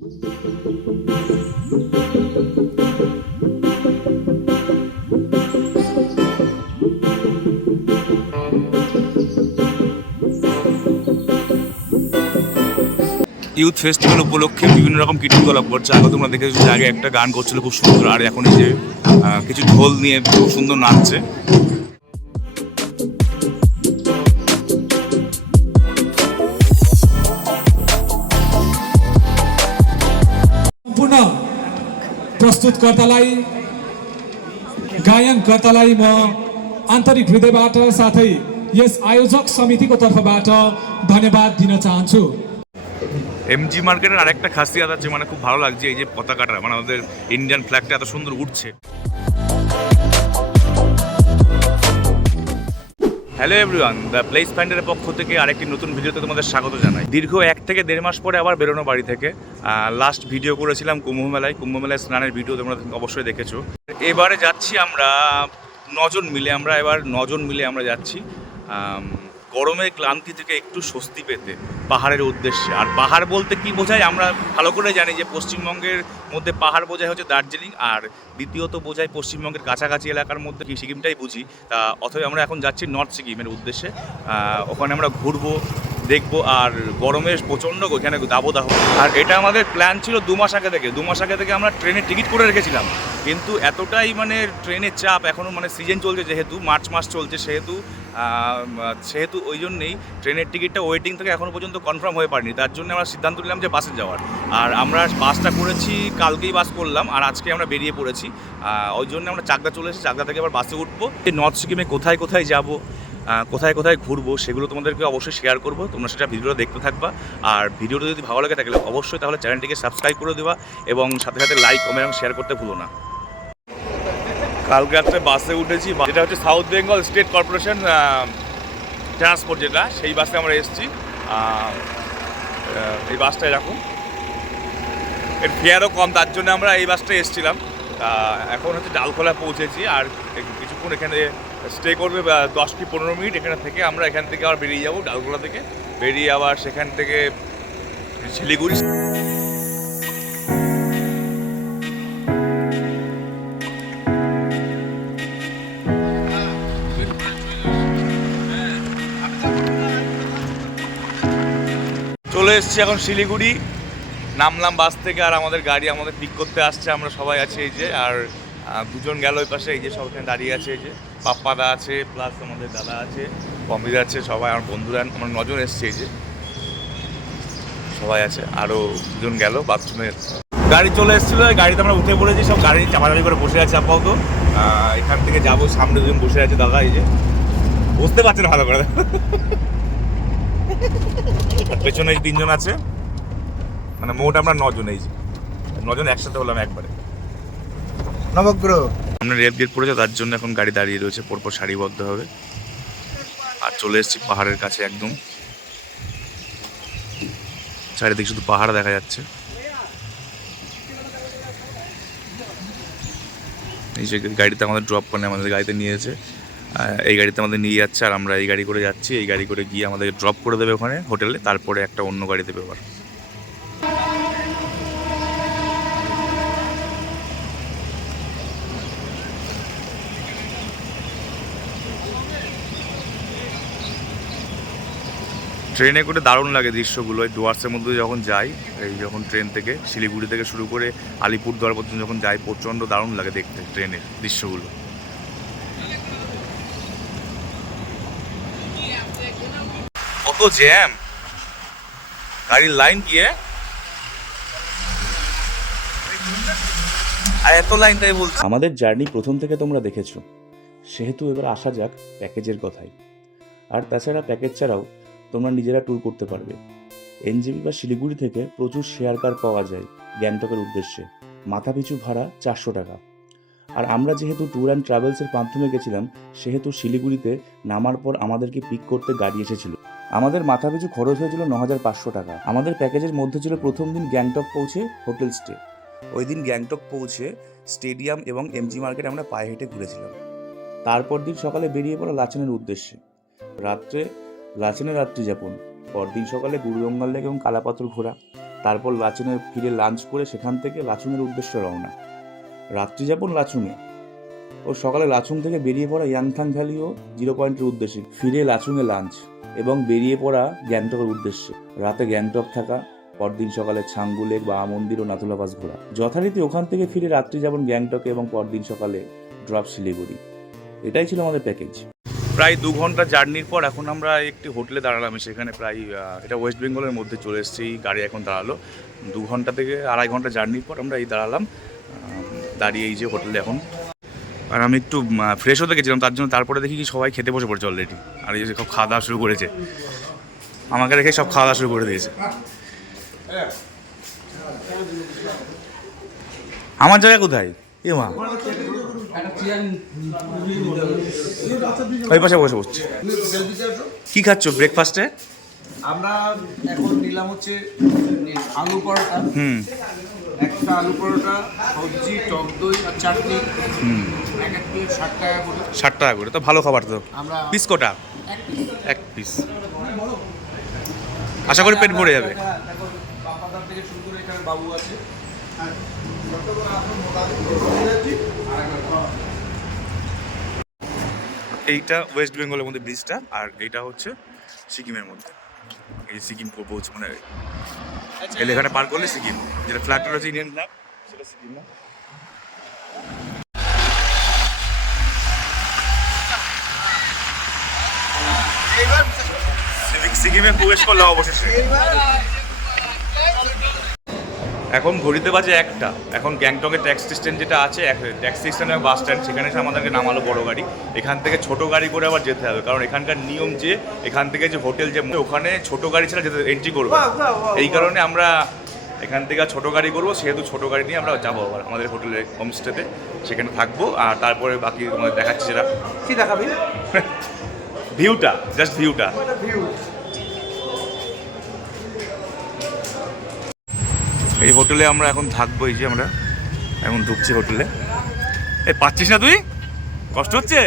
Youth festival উপলক্ষে বিভিন্ন রকম কীর্তিকলাপ করছে। আগে তোমরা দেখেছ যে আগে একটা গান করছিল খুব সুন্দর, আর এখন এই যে কিছু ঢোল নিয়ে খুব সুন্দর নাচছে। प्रस्तुतकर्तालाई गायनकर्तालाई म आन्तरिक हृदयबाट साथै यस आयोजक समितिको तर्फबाट धन्यवाद दिन चाहन्छु এমজি মার্কেটের আরেকটা খাসিয়াত আছে মানে খুব ভালো লাগছে এই যে পতাকাটা মানে আমাদের ইন্ডিয়ান ফ্ল্যাগটা এত সুন্দর উঠছে হ্যালো এভরিওয়ান দ্য প্লেস ফ্যান্ডের পক্ষ থেকে আরেকটি নতুন ভিডিওতে তোমাদের স্বাগত জানাই। দীর্ঘ এক থেকে দেড় মাস পরে আবার বেরোনো বাড়ি থেকে। লাস্ট ভিডিও করেছিলাম কুম্ভ মেলায়। কুম্ভ মেলায় স্নানের ভিডিও তোমরা অবশ্যই দেখেছ। এবারে যাচ্ছি আমরা নজন মিলে, আমরা এবার নজন মিলে আমরা যাচ্ছি। গরমের ক্লান্তি থেকে একটু স্বস্তি পেতে পাহাড়ের উদ্দেশ্যে। আর পাহাড় বলতে কি বোঝায়? আমরা ভালো করে জানি যে পশ্চিমবঙ্গের মধ্যে পাহাড় বোঝায় হচ্ছে দার্জিলিং, আর দ্বিতীয়ত বোঝায় পশ্চিমবঙ্গের কাছাকাছি এলাকার মধ্যে সিকিমটাই বুঝি। তা অথবা আমরা এখন যাচ্ছি নর্থ সিকিমের উদ্দেশ্যে। ওখানে আমরা ঘুরবো দেখব আর গরমে প্রচণ্ড ওখানে দাবদাহ। আর এটা আমাদের প্ল্যান ছিল দু মাস আগে থেকে। দু মাস আগে থেকে আমরা ট্রেনের টিকিট করে রেখেছিলাম। কিন্তু এতটাই মানে ট্রেনের চাপ এখনও মানে সিজন চলছে যেহেতু, মার্চ মাস চলছে সেহেতু সেহেতু ওই জন্যেই ট্রেনের টিকিটটা ওয়েটিং থেকে এখনও পর্যন্ত কনফার্ম হয়ে পারেনি। তার জন্য আমরা সিদ্ধান্ত নিলাম যে বাসে যাওয়ার। আর আমরা বাসটা করেছি, কালকেই বাস করলাম, আর আজকে আমরা বেরিয়ে পড়েছি। ওই জন্য আমরা চাকদা চলে এসেছি। চাকদা থেকে আবার বাসে উঠবো। নর্থ সিকিমে কোথায় কোথায় যাব? কোথায় কোথায় ঘুরবো সেগুলো তোমাদেরকে অবশ্যই শেয়ার করব। তোমরা সেটা ভিডিওটা দেখতে থাকবা। আর ভিডিওটা যদি ভালো লাগে তাহলে অবশ্যই তাহলে চ্যানেলটিকে সাবস্ক্রাইব করে দেওয়া এবং সাথে সাথে লাইক কমেন্ট এবং শেয়ার করতে ভুলো না। কালকে রাত্রে বাসে উঠেছি যেটা হচ্ছে south Bengal state corporation transport যেটা, সেই বাসে আমরা এসেছি। এই বাসটা এরকম এর ফেয়ারও কম, তার জন্য আমরা এই বাসটায় এসেছিলাম। এখন হচ্ছে ডালখোলা পৌঁছেছি। আর কিছুক্ষণ এখানে স্টে করবে দশ কি পনেরো মিনিট এখানে থেকে আমরা এখান থেকে আবার বেরিয়ে যাব ডালখোলা থেকে। বেরিয়ে আবার সেখান থেকে শিলিগুড়ি। চলে এসেছি এখন শিলিগুড়ি। নামলাম বাস থেকে আর আমাদের গাড়ি আমাদের পিক করতে আসছে, আমরা সবাই আছি এই যে। আর দুজন গেল ওই পাশে, এই যে সব এখানে দাঁড়িয়ে আছে, এই যে পাপ্পাদা আছে প্লাস আমাদের দাদা আছে পমির আছে, সবাই, আমার বন্ধুরা, আমার নজন এসছে এই যে। সবাই আছে আরও দুজন গেল বাথরুমে গাড়ি চলে এসেছিল গাড়িতে আমরা উঠে পড়েছি, সব গাড়ি চাপাচাপি করে বসে আছে আপাতত। এখান থেকে যাব, সামনে দুজন বসে আছে দাদা, এই যে। বুঝতে পারছে না ভালো করে। পেছনে তিনজন আছে। মানে মোট আমরা নজন, এই যে। নজন একসাথে হলাম একবারে। নবগ্রহ। আমরা রেল গেট পড়েছে, তার জন্য এখন গাড়ি দাঁড়িয়ে রয়েছে, পরপর সারিবদ্ধ হবে আর চলে এসেছি পাহাড়ের কাছে একদম। চারিদিকে শুধু পাহাড় দেখা যাচ্ছে। এই যে গাড়িতে আমাদের ড্রপ করে আমাদের গাড়িতে নিয়েছে এই গাড়িতে আমাদের নিয়ে যাচ্ছে আর আমরা এই গাড়ি করে যাচ্ছি। এই গাড়ি করে গিয়ে আমাদের ড্রপ করে দেবে ওখানে হোটেলে, তারপরে একটা অন্য গাড়ি দেবে ট্রেনে করে দারুণ লাগে দৃশ্যগুলো। এই ডুয়ার্সের মধ্যে যখন যাই, এই যখন ট্রেন থেকে, শিলিগুড়ি থেকে শুরু করে আলিপুরদুয়ার পর্যন্ত যখন যাই, প্রচণ্ড দারুণ লাগে দেখতে ট্রেনের দৃশ্যগুলো। কত জ্যাম। গাড়ির লাইন গিয়ে আর এত লাইন তাই বলছি। আমাদের জার্নি প্রথম থেকে তোমরা দেখেছ। সেহেতু এবার আসা যাক প্যাকেজের কথায়। আর তাছাড়া প্যাকেজ ছাড়াও তোমরা নিজেরা ট্যুর করতে পারবে। এনজিবি বা শিলিগুড়ি থেকে প্রচুর শেয়ার কার পাওয়া যায় গ্যাংটকের উদ্দেশ্যে। মাথাপিছু ভাড়া চারশো টাকা। আর আমরা যেহেতু ট্যুর অ্যান্ড ট্রাভেলসের মাধ্যমে গেছিলাম, সেহেতু শিলিগুড়িতে নামার পর আমাদেরকে পিক করতে গাড়ি এসেছিল। আমাদের মাথাপিছু খরচ হয়েছিল ন হাজার পাঁচশো টাকা। আমাদের প্যাকেজের মধ্যে ছিল প্রথম দিন গ্যাংটক পৌঁছে হোটেল স্টে ওই দিন গ্যাংটক পৌঁছে স্টেডিয়াম এবং এমজি মার্কেট আমরা পায়ে হেঁটে ঘুরেছিলাম। তারপর দিন সকালে বেরিয়ে পড়া লাচেনের উদ্দেশ্যে। রাত্রে লাচেনে রাত্রি যাপন। পরদিন সকালে গুরুজঙ্গল লেক এবং কালাপাথর ঘোরা। তারপর লাচুনে ফিরে লাঞ্চ করে সেখান থেকে লাচুনের উদ্দেশ্যে রওনা। রাত্রিযাপন লাচুংয়ে ও সকালে লাচুং থেকে বেরিয়ে পড়া ইয়াংথাং ভ্যালি ও জিরো পয়েন্টের উদ্দেশ্যে ফিরে লাচুংয়ে লাঞ্চ এবং বেরিয়ে পড়া গ্যাংটকের উদ্দেশ্যে। রাতে গ্যাংটক থাকা, পরদিন সকালে ছাঙ্গু লেক বা মন্দির ও নাথুলা পাস ঘোরা। যথারীতি ওখান থেকে ফিরে রাত্রি যাপন গ্যাংটকে এবং পরদিন সকালে ড্রপ শিলিগুড়ি। এটাই ছিল আমাদের প্যাকেজ প্রায় দু ঘণ্টা জার্নির পর এখন আমরা একটি হোটেলে দাঁড়ালাম সেখানে প্রায় এটা ওয়েস্ট বেঙ্গলের মধ্যে চলে এসেছি, গাড়ি এখন দাঁড়াল। দু ঘণ্টা থেকে আড়াই ঘণ্টা জার্নির পর আমরা এই দাঁড়ালাম দাঁড়িয়ে এই যে হোটেলে এখন। আর আমি একটু ফ্রেশ হতে গেছিলাম, তার জন্য তারপরে দেখি কি সবাই খেতে বসে পড়েছে অলরেডি আর এই যে সব খাওয়া দাওয়া শুরু করেছে। আমাকে রেখে সব খাওয়া দাওয়া শুরু করে দিয়েছে। আমার জায়গা কোথায়? এ মা। ওই পাশে বসে বসছি। কি খাচ্ছ ব্রেকফাস্টে আমরা এখন নিলাম হচ্ছে আলু পরোটা। হুম। একটা আলু পরোটা সবজি টক দই আর চাটনি। হুম। এক এক প্লেট ষাট টাকা করে। ষাট টাকা করে তো ভালো খাবার তো। আমরা পিস কটা? এক পিস আশা করি পেট ভরে যাবে। হ্যাঁ, থেকে শুরু করে এখানে বাবু আছে। এইটা ওয়েস্ট বেঙ্গলের মধ্যে ব্রিজটা আর এইটা হচ্ছে সিকিমের মধ্যে। এই সিকিম পৌঁছ মানে এই লেখাটা পার করলে সিকিম। যেটা ফ্ল্যাগটা হচ্ছে ইন্ডিয়ান ফ্ল্যাগ সেটা সিকিম না। সিকিমে প্রবেশ করলাম অবশেষে। এখন ঘড়িতে বাজে একটা। এখন গ্যাংটকের ট্যাক্সি স্ট্যান্ড যেটা আছে ট্যাক্সি স্ট্যান্ড এবং বাস স্ট্যান্ড সেখানে এসে আমাদেরকে নামালো বড় গাড়ি। এখান থেকে ছোট গাড়ি করে আবার যেতে হবে কারণ এখানকার নিয়ম যে এখান থেকে যে হোটেল যে ওখানে ছোট গাড়ি ছাড়া যেতে এন্ট্রি করব এই কারণে আমরা এখান থেকে ছোট গাড়ি করব সেহেতু ছোট গাড়ি নিয়ে আমরা যাব আবার আমাদের হোটেলের হোমস্টেতে সেখানে থাকব আর তারপরে বাকি তোমাদের দেখাচ্ছি সেটা কি দেখাবি? ভিউটা জাস্ট ভিউটা ভিউ এই হোটেলে আমরা এখন থাকব, এই যে আমরা এখন ঢুকছি হোটেলে। এই পাচ্ছিস না তুই? কষ্ট হচ্ছে?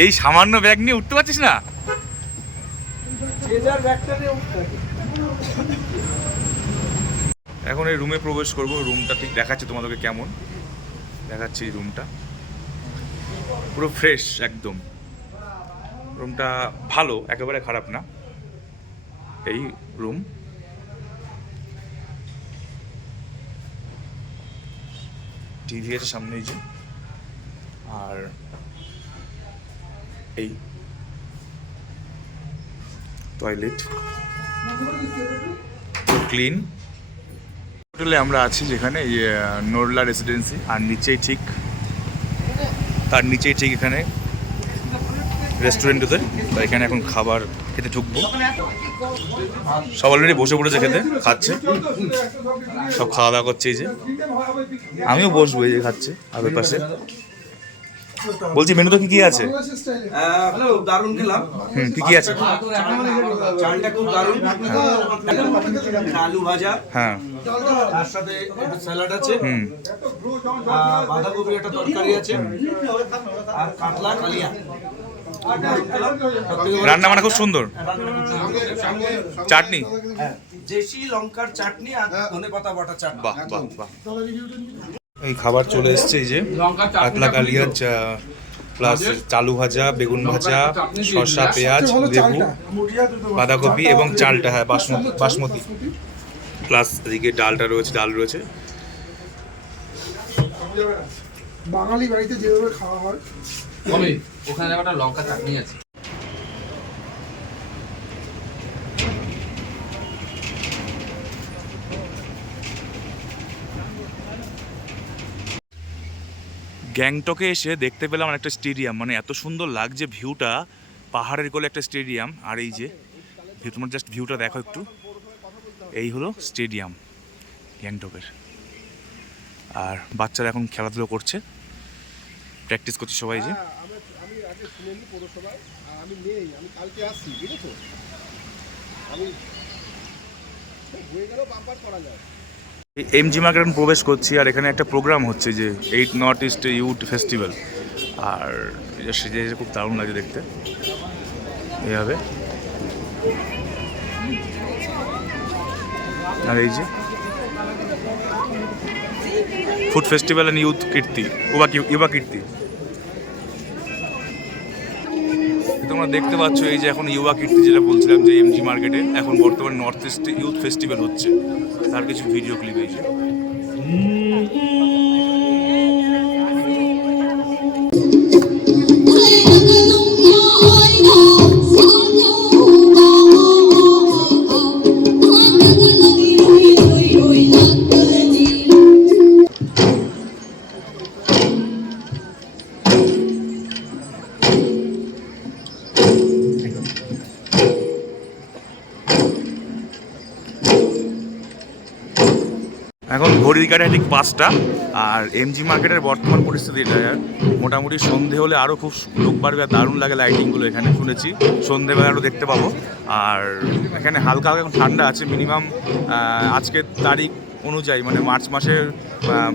এই সামান্য ব্যাগ নিয়ে উঠতে পারছিস না। এখন এই রুমে প্রবেশ করব, রুমটা ঠিক দেখাচ্ছি তোমাদেরকে কেমন। দেখাচ্ছি এই রুমটা। পুরো ফ্রেশ একদম। রুমটা ভালো, একেবারে খারাপ না। এই রুম। টিভি আছে সামনে এই যে। আর এই টয়লেট ক্লিন হোটেলে আমরা আছি যেখানে নোরলা রেসিডেন্সি আর নিচেই ঠিক, তার নিচেই ঠিক এখানে রেস্টুরেন্ট ওদের। তো এখানে এখন খাবার খেতে ঢুকবো। সব অলরেডি বসে পড়েছে খেতে খাচ্ছে। সব খাওয়া দাওয়া করছে এই যে। আমিও বসবো এই যে খাচ্ছে আর ওই পাশে। বলছি মেনুতে কি কি আছে? খেলাম। হুম কি কি আছে? চালটা খুব দারুণ। আলু ভাজা। হ্যাঁ। তার সাথে স্যালাড আছে। হুম। বাঁধাকপির একটা তরকারি আছে। আর কাতলা কালিয়া। রান্না বান্না খুব সুন্দর। চাটনি? হ্যাঁ, দেশি লঙ্কার চাটনি আর ধনে পাতা বাটা চাটনি। বাহ বাহ বাহ। এই খাবার চলে এসছে এই যে কাতলা কালিয়া প্লাস চালু ভাজা বেগুন ভাজা শসা পেঁয়াজ লেবু বাঁধাকপি এবং চালটা হ্যাঁ বাসমতি বাসমতি। প্লাস এদিকে ডালটা রয়েছে ডাল রয়েছে। বাঙালি বাড়িতে যেভাবে খাওয়া হয় ওখানে একটা লঙ্কা চাটনি আছে। গ্যাংটকে এসে দেখতে পেলাম একটা স্টেডিয়াম মানে এত সুন্দর লাগছে ভিউটা, পাহাড়ের কোলে একটা স্টেডিয়াম, আর এই যে তোমার জাস্ট ভিউটা দেখো একটু। এই হলো স্টেডিয়াম, গ্যাংটকের। আর বাচ্চারা এখন খেলাধুলো করছে। প্র্যাকটিস করছি সবাই যে। আমি আমি আগে শুনেছি পৌরসভায় আমি নেই আমি কালকে আসছি বুঝেছ? আমি হয়ে গেলেও বাম্পার করা যায়। এম জি মার্কেট প্রবেশ করছি আর এখানে একটা প্রোগ্রাম হচ্ছে যে eight north east youth festival আর সেজে খুব দারুণ লাগে দেখতে। এইভাবে আর এই যে food festival and youth Kirti, Yuva Yuva Kirti. তোমরা দেখতে পাচ্ছ এই যে এখন ইউবা কীর্তি যেটা বলছিলাম যে এমজি মার্কেটে, এখন বর্তমানে নর্থ ইস্ট ইউথ ফেস্টিভ্যাল হচ্ছে। তার কিছু ভিডিও ক্লিপ এই পাঁচটা আর এমজি মার্কেটের বর্তমান পরিস্থিতি এটা মোটামুটি সন্ধে হলে আরও খুব লোক বাড়বে আর দারুণ লাগে লাইটিংগুলো এখানে শুনেছি। সন্ধেবেলা আরও দেখতে পাবো। আর এখানে হালকা হালকা ঠান্ডা আছে মিনিমাম আজকের তারিখ অনুযায়ী মানে মার্চ মাসের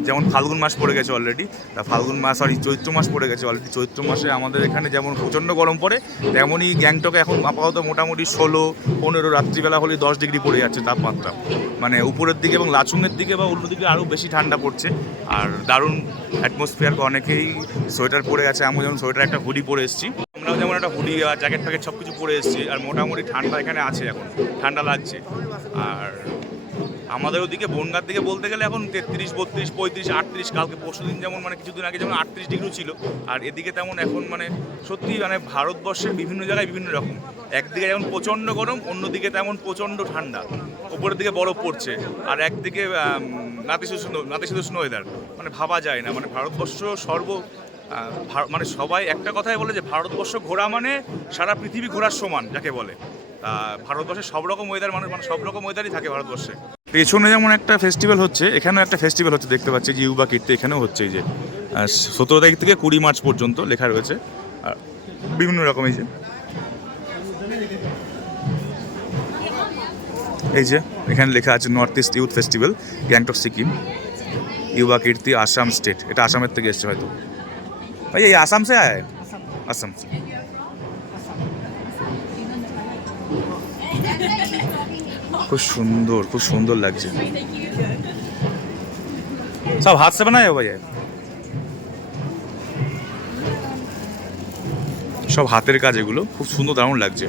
যেমন ফাল্গুন মাস পড়ে গেছে অলরেডি তা ফাল্গুন মাস সরি চৈত্র মাস পড়ে গেছে অলরেডি চৈত্র মাসে আমাদের এখানে যেমন প্রচণ্ড গরম পড়ে, তেমনই গ্যাংটকে এখন আপাতত মোটামুটি ষোলো, পনেরো, রাত্রিবেলা হলে দশ ডিগ্রি পড়ে যাচ্ছে তাপমাত্রা। মানে উপরের দিকে এবং লাচুংয়ের দিকে বা অন্যদিকে আরও বেশি ঠান্ডা পড়ছে। আর দারুণ অ্যাটমসফিয়ার অনেকেই সোয়েটার পরে আছে আমি যেমন সোয়েটার একটা হুডি পরে এসেছি। আমরাও যেমন একটা হুডি জ্যাকেট ফ্যাকেট সব কিছু পরে এসেছি। আর মোটামুটি ঠান্ডা এখানে আছে এখন, ঠান্ডা লাগছে। আর আমাদের ওদিকে বনগার দিকে বলতে গেলে এখন তেত্রিশ, বত্রিশ, পঁয়ত্রিশ, আটত্রিশ, কালকে পরশু দিন যেমন মানে কিছুদিন আগে যেমন আটত্রিশ ডিগ্রি ছিল, আর এদিকে তেমন এখন মানে সত্যি মানে ভারতবর্ষের বিভিন্ন জায়গায় বিভিন্ন রকম। একদিকে যেমন প্রচণ্ড গরম, অন্যদিকে তেমন প্রচণ্ড ঠান্ডা। ওপরের দিকে বরফ পড়ছে, আর একদিকে নাতিশীতোষ্ণ নাতিশীতোষ্ণ ওয়েদার মানে ভাবা যায় না মানে ভারতবর্ষ সর্ব মানে সবাই একটা কথাই বলে যে ভারতবর্ষ ঘোরা মানে সারা পৃথিবী ঘোরার সমান, যাকে বলে। ভারতবর্ষে সব রকম ওয়েদার মানুষ মানে সব রকম ওয়েদারই থাকে ভারতবর্ষে। পেছনে যেমন একটা ফেস্টিভ্যাল হচ্ছে এখানেও একটা ফেস্টিভ্যাল হচ্ছে দেখতে পাচ্ছি যে ইউবা কীর্তি এখানেও হচ্ছে এই যে। সতেরো তারিখ থেকে কুড়ি মার্চ পর্যন্ত লেখা রয়েছে। আর বিভিন্ন রকম এই যে। এই যে এখানে লেখা আছে north east youth festival Gangtok Sikkim ইউবা কীর্তি আসাম স্টেট এটা আসামের থেকে এসছে হয়তো। ভাই এই আসাম সে আয় আসাম খুব সুন্দর খুব সুন্দর লাগছে। সব হাত সে বানায় ভাই? সব হাতের কাজ এগুলো খুব সুন্দর দারুণ লাগছে।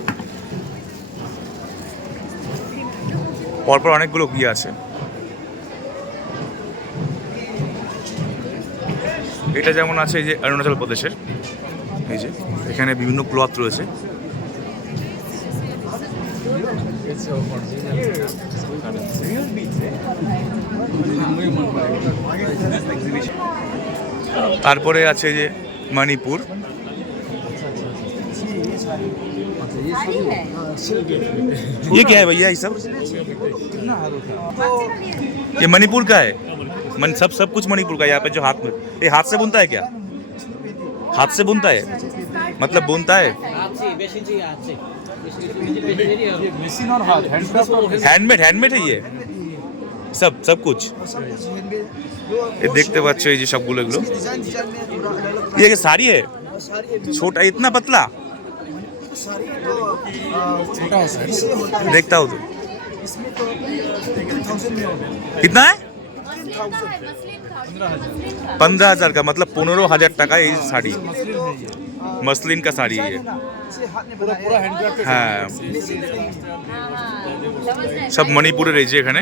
পরপর অনেকগুলো ইয়ে আছে। এটা যেমন আছে এই যে অরুণাচল প্রদেশের এই যে এখানে বিভিন্ন ক্লথ রয়েছে। তারপরে আছে যে মণিপুর ये क्या है भैया ये सब ये मणिपुर का है मन सब सब कुछ मणिपुर का है यहाँ पे जो हाथ में ये हाथ से बुनता है क्या हाथ से बुनता है मतलब बुनता है हैंडमेड हैंडमेड है ये? सब सब कुछ? ये देखते बच्चे ये सब गुलो गुलो ये क्या साड़ी है? छोटा इतना पतला? देखता हूँ तो। तो कितना है? पंद्रह हजार का मतलब पंद्रह हजार টাকা এই শাড়ি मसलिन का साड़ी है ये इसे हाथ में पूरा पूरा হ্যাঁ সব মণিপুরের এই যে এখানে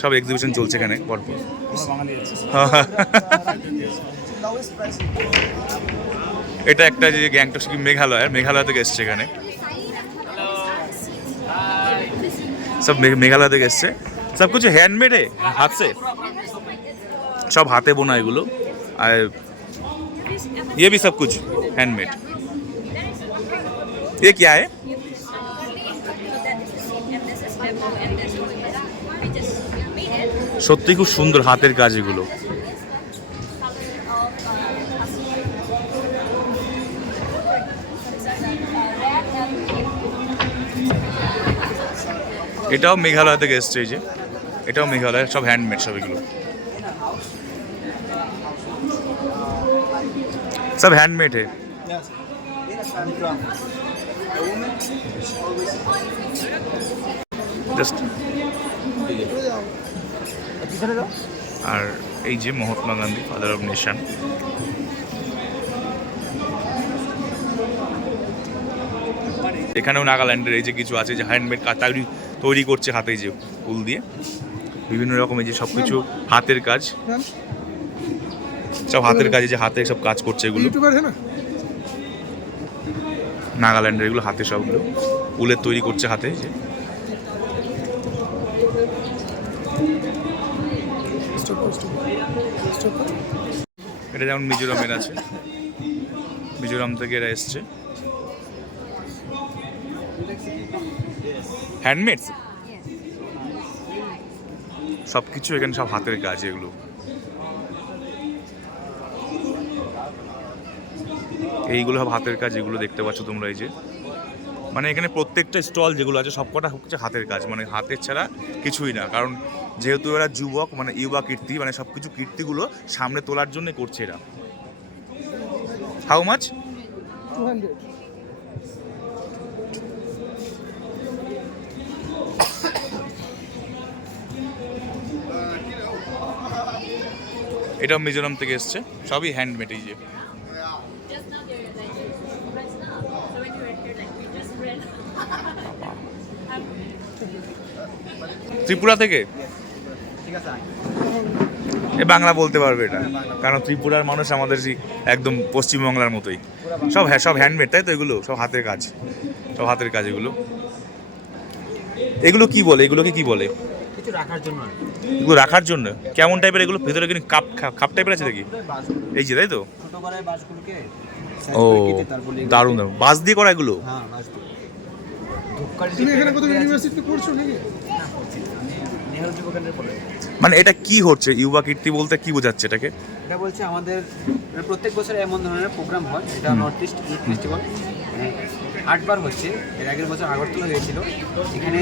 সব এক্সিবিশন চলছে এখানে পরপর लोवेस्ट प्राइस এটা একটা যে গ্যাংটক সিকিম মেঘালয় মেঘালয় থেকে এসছে এখানে সব মে- মেঘালয় থেকে এসছে সব কিছু হ্যান্ডমেড है হাত से সব হাতে বোনা এগুলো আর ये भी सब कुछ हैंडमेड ये क्या है সত্যি খুব সুন্দর হাতের কাজ এগুলো এটাও মেঘালয় থেকে এসছে এই যে এটাও মেঘালয় সব হ্যান্ডমেড সব এগুলো সব হ্যান্ডমেড है। জাস্ট আর এই যে Mahatma Gandhi father of nation এখানেও নাগাল্যান্ডের এই যে কিছু আছে যে হ্যান্ডমেড তৈরি তৈরি করছে হাতে যে উল দিয়ে। বিভিন্ন রকমের যে সব কিছু হাতের কাজ। সব হাতের কাজে যে হাতে সব কাজ করছে এগুলো। নাগাল্যান্ডের এগুলো হাতে সবগুলো উলের তৈরি করছে হাতে যে। এটা যেমন মিজোরামের আছে। মিজোরাম থেকে এরা এসছে। হ্যান্ডমেড সব কিছু এখানে সব হাতের কাজ এগুলো। এইগুলো সব হাতের কাজ, এগুলো দেখতে পাচ্ছ তোমরা এই যে। মানে এখানে প্রত্যেকটা স্টল যেগুলো আছে, সবকটা হচ্ছে হাতের কাজ। মানে হাতের ছাড়া কিছুই না। কারণ যেহেতু এরা যুবক মানে ইউবা কীর্তি মানে সব কিছু কীর্তিগুলো সামনে তোলার জন্য করছে এরা। হাউ মাচ 200 এটাও মিজোরাম থেকে এসছে। সবই হ্যান্ডমেড এই যে। ত্রিপুরা থেকে? এ বাংলা বলতে পারবে এটা। কারণ ত্রিপুরার মানুষ আমাদের একদম পশ্চিমবাংলার মতোই। সব হ্যাঁ সব হ্যান্ডমেড তাই তো এগুলো? সব হাতের কাজ। সব হাতের কাজ এগুলো। এগুলো কি বলে? এগুলোকে কি বলে? রাখার জন্য এগুলো রাখার জন্য? কেমন টাইপের এগুলো? ভেতরে কিন্তু কাপ কাপ টাইপের আছে নাকি? এই যে তাই তো? ও দারুণ দারুণ। বাস দিয়ে করা এগুলো? হ্যাঁ বাস মানে এটা কি হচ্ছে? ইউবা কীর্তি বলতে কি বোঝাচ্ছে এটাকে? এটা বলছে আমাদের মানে প্রত্যেক বছর এমন ধরনের প্রোগ্রাম হয় এটা নর্থ ইস্ট ইউথ ফেস্টিভ্যাল মানে আটবার হচ্ছে এর আগের বছর আগরতলা হয়েছিল। এখানে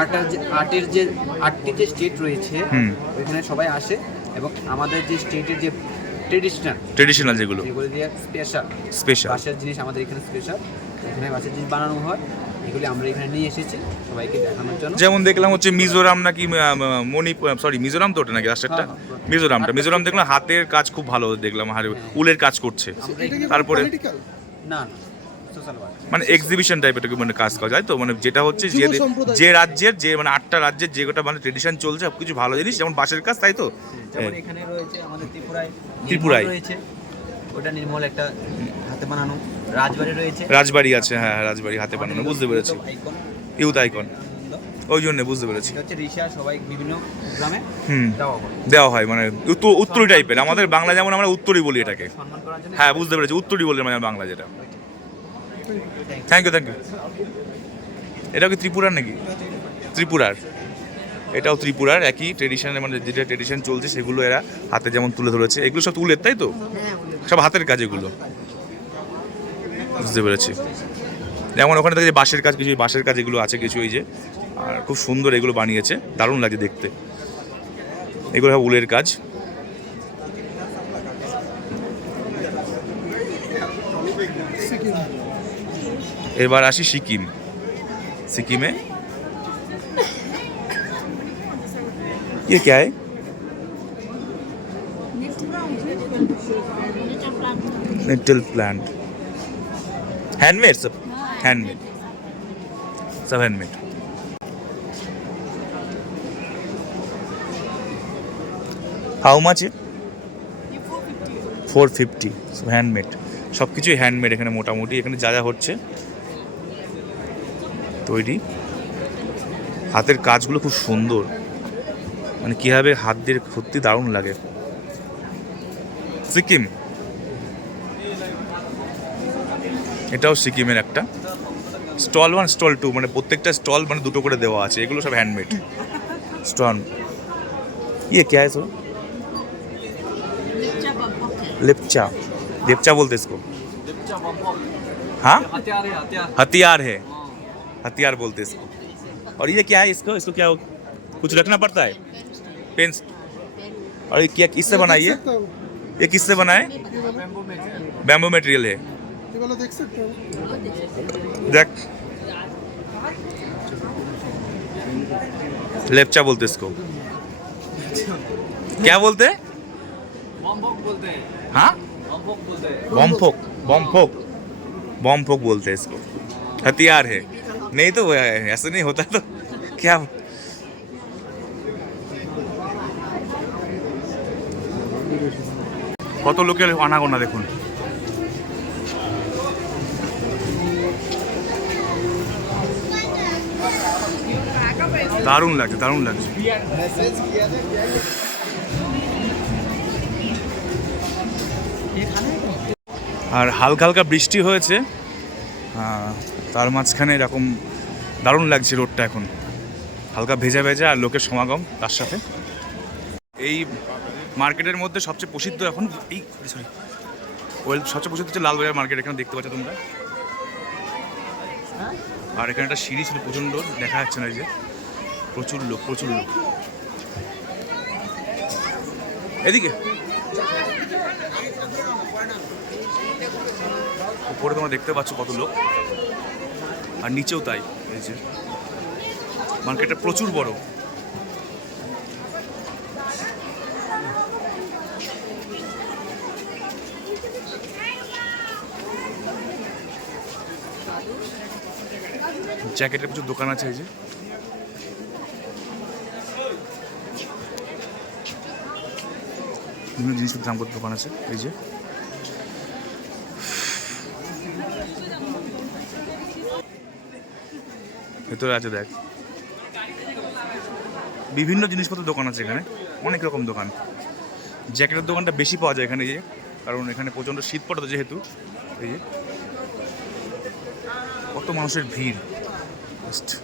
আর্টার যে আর্টের যে আটটি যে স্টেট রয়েছে ওইখানে সবাই আসে এবং আমাদের যে স্টেটের যে ট্রেডিশনাল ট্রেডিশনাল যেগুলো। যেগুলো দিয়ে স্পেশাল স্পেশাল বাঁশের জিনিস আমাদের এখানে স্পেশাল এখানে বাঁশের জিনিস বানানো হয়। এগুলি আমরা এখানে নিয়ে এসেছি সবাইকে দেখানোর জন্য। যেমন দেখলাম হচ্ছে মিজোরাম নাকি মণিপুর সরি মিজোরাম তো ওটা নাকি রাষ্ট্রটা হ্যাঁ, হ্যাঁ। মিজোরামটা। মিজোরাম দেখলাম হাতের কাজ খুব ভালো দেখলাম হারে উলের কাজ করছে। তারপরে? না না মানে এক্সিবিশন টাইপের মানে কাজ করা যায় তো? মানে যেটা হচ্ছে যে যে রাজ্যের যে মানে আটটা রাজ্যের যে গোটা মানে ট্রেডিশন চলছে সব কিছু ভালো জিনিস যেমন বাঁশের কাজ তাই তো? এখানে রয়েছে আমাদের ত্রিপুরায় ত্রিপুরায়। রয়েছে। ওটা নির্মল একটা হাতে বানানো রাজবাড়ি রয়েছে। রাজবাড়ি আছে হ্যাঁ হ্যাঁ, রাজবাড়ি হাতে বানানো বুঝতে পেরেছি। Youth icon. ওই জন্য বুঝতে পেরেছি। এটা সবাই বিভিন্ন গ্রামে হুম দেওয়া হয়। মানে উত্তর উত্তরি টাইপের। আমাদের বাংলা যেমন আমরা উত্তরি বলি এটাকে। সম্মান করার জন্য হ্যাঁ বুঝতে পেরেছি উত্তরি বলি মানে বাংলা যেটা। থ্যাংক ইউ থ্যাংক ইউ এটাও কি ত্রিপুরার নাকি? ত্রিপুরার। এটাও ত্রিপুরার একই ট্রেডিশনের মানে যেটা ট্রেডিশন চলছে সেগুলো এরা হাতে যেমন তুলে ধরেছে। এগুলো সব তুলের তাই তো? সব হাতের কাজ এগুলো। বুঝতে পেরেছি যেমন ওখানে থেকে যে বাঁশের কাজ কিছু বাঁশের কাজ এগুলো আছে কিছু এই যে আর খুব সুন্দর এগুলো বানিয়েছে দারুণ লাগে দেখতে এগুলো সব উলের কাজ সিকিম এবার আসি সিকিম সিকিমে ये क्या है नेटल प्लांट হ্যান্ডমেড সব হ্যান্ডমেড সব handmade how much it four fifty সব হ্যান্ডমেড সব কিছুই হ্যান্ডমেড এখানে মোটামুটি। এখানে যা যা হচ্ছে তৈরি। হাতের কাজগুলো খুব সুন্দর। মানে কীভাবে হাত দিয়ে সত্যি দারুণ লাগে। সিকিম। এটাও সিকিমের একটা স্টল ওয়ান স্টল টু মানে প্রত্যেকটা স্টল মানে দুটো করে দেওয়া আছে এগুলো সব হ্যান্ডমেড স্টল ইয়ে क्या है सर लेपचा लेपचा बोलते इसको हाँ हथियार है हथियार बोलते इसको और ये क्या है इसको इसको क्या कुछ रखना पड़ता है पेन और ये क्या किससे बनाई है सकता हूँ ये किससे बना है बैम्बू मटेरियल है ये वाला देख सकते हो देख लेपचा बोलते इसको क्या बोलते हैं हाँ बॉम्फोक बॉम्फोक बॉम्फोक बोलते हैं इसको हथियार है नहीं तो वो ऐसे नहीं होता तो क्या কত লোকের আনাগোনা দেখুন দারুণ লাগছে দারুণ লাগছে আর হালকা হালকা বৃষ্টি হয়েছে। তার মাঝখানে এরকম দারুণ লাগছে রোডটা এখন। হালকা ভেজা ভেজা আর লোকের সমাগম তার সাথে। এই মার্কেটের মধ্যে সবচেয়ে প্রসিদ্ধ এখন এই সরি ওয়েল, সবচেয়ে প্রসিদ্ধ হচ্ছে লালবাজার মার্কেট, এখানে দেখতে পাচ্ছ তোমরা। আর এখানে একটা সিঁড়ি ছিল প্রচণ্ড, দেখা যাচ্ছে না এই যে। প্রচুর লোক প্রচুর লোক। এদিকে। উপরে তোমরা দেখতে পাচ্ছ কত লোক। আর নিচেও তাই, এই যে। মার্কেটটা প্রচুর বড়। জ্যাকেটের প্রচুর দোকান আছে, এই যে। বিভিন্ন জিনিসের দাম কত দোকান আছে, এই যে। ভেতরে আছে, দেখ। বিভিন্ন জিনিসপত্র দোকান আছে এখানে, অনেক রকম দোকান। জ্যাকেটের দোকানটা বেশি পাওয়া যায় এখানে যে। কারণ এখানে প্রচণ্ড শীত পড়ে যেহেতু, এই যে। কত মানুষের ভিড়। Just-